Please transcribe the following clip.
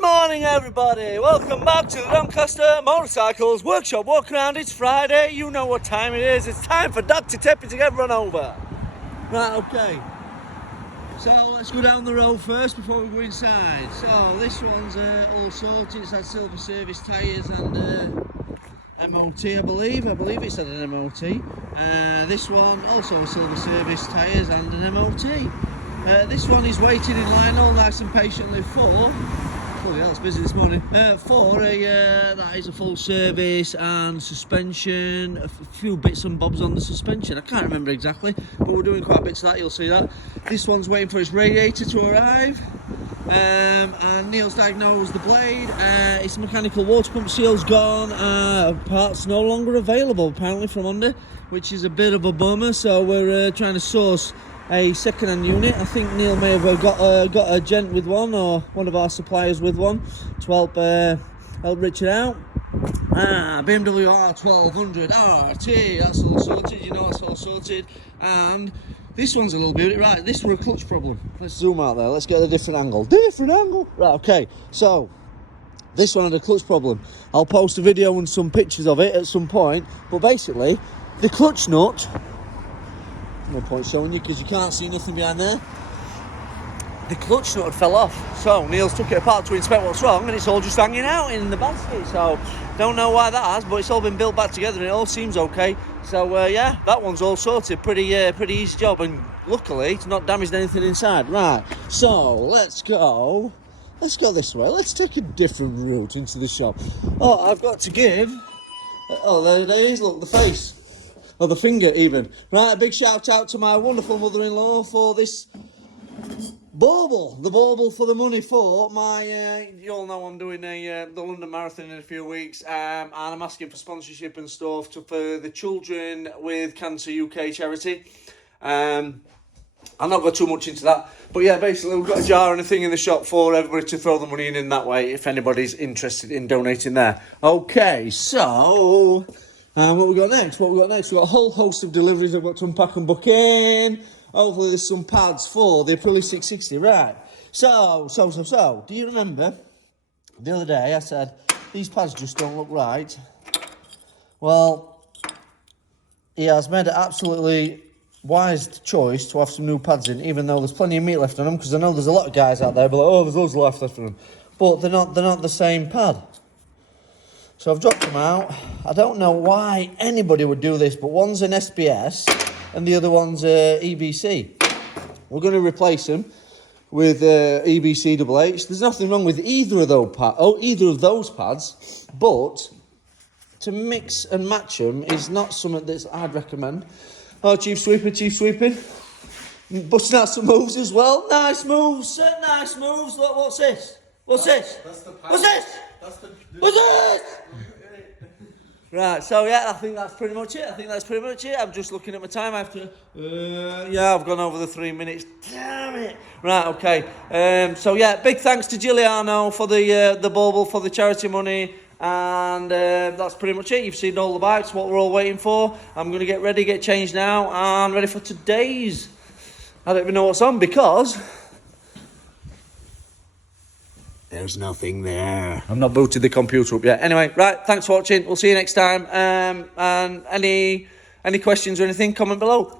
Good morning, everybody. Welcome back to the Doncaster Motorcycles workshop walk around. It's Friday. You know what time it is. It's time for Dr. Teppy to get run over. Right, okay. So let's go down the road first before we go inside. So this one's all sorted. It's had silver service tyres and MOT, I believe. I believe it's had an MOT. This one also silver service tyres and an MOT. This one is waiting in line all nice and patiently for. Oh yeah, it's busy this morning. That is a full service and suspension, a few bits and bobs on the suspension. I can't remember exactly, but we're doing quite a bit to that, you'll see that. This one's waiting for its radiator to arrive. And Neil's diagnosed the blade. Its mechanical water pump seal's gone. Parts no longer available apparently from under, which is a bit of a bummer. So we're trying to source a second-hand unit. I think Neil may have got a gent with one, or one of our suppliers with one, to help Richard out. BMW R1200 RT, that's all sorted, you know, that's all sorted. And this one's a little bit right. This were a clutch problem. Let's zoom out there. Let's get a different angle. Right, okay. So this one had a clutch problem. I'll post a video and some pictures of it at some point. But basically, the clutch nut. No point showing you because you can't see nothing behind there. The clutch nut had fell off. So Neil's took it apart to inspect what's wrong, and it's all just hanging out in the basket. So don't know why that has, but it's all been built back together and it all seems okay. So yeah, that one's all sorted. Pretty easy job, and luckily it's not damaged anything inside. Right, so let's go this way. Let's take a different route into the shop. Oh, I've got to give. Oh, there it is. Look, the face. Or the finger even. Right, a big shout out to my wonderful mother-in-law for this bauble. The bauble for the money for my, you all know I'm doing the London Marathon in a few weeks, and I'm asking for sponsorship and stuff for the Children with Cancer UK charity. I'll not go too much into that, but yeah, basically we've got a jar and a thing in the shop for everybody to throw the money in that way if anybody's interested in donating there. Okay, so what we got next? We've got a whole host of deliveries I've got to unpack and book in. Hopefully there's some pads for the Aprilia 660, right? So, do you remember the other day I said, these pads just don't look right? Well, he has made an absolutely wise choice to have some new pads in, even though there's plenty of meat left on them, because I know there's a lot of guys out there but like, oh, there's loads left on them. But they're not the same pad. So I've dropped them out. I don't know why anybody would do this, but one's an SBS and the other one's EBC. We're going to replace them with EBC double H. There's nothing wrong with either of those pads, but to mix and match them is not something that I'd recommend. Oh, Chief Sweeping. Busting out some moves as well. Nice moves. Look, what's this? What's this? That's the pad. What's this? What's this? Right, so yeah, I think that's pretty much it. I'm just looking at my time after. Yeah, I've gone over the 3 minutes. Damn it. Right, okay. So yeah, big thanks to Giuliano for the bauble for the charity money. And that's pretty much it. You've seen all the bikes, what we're all waiting for. I'm going to get ready, get changed now, and ready for today's. I don't even know what's on because there's nothing there. I've not booted the computer up yet. Anyway, right, thanks for watching. We'll see you next time. And any questions or anything, comment below.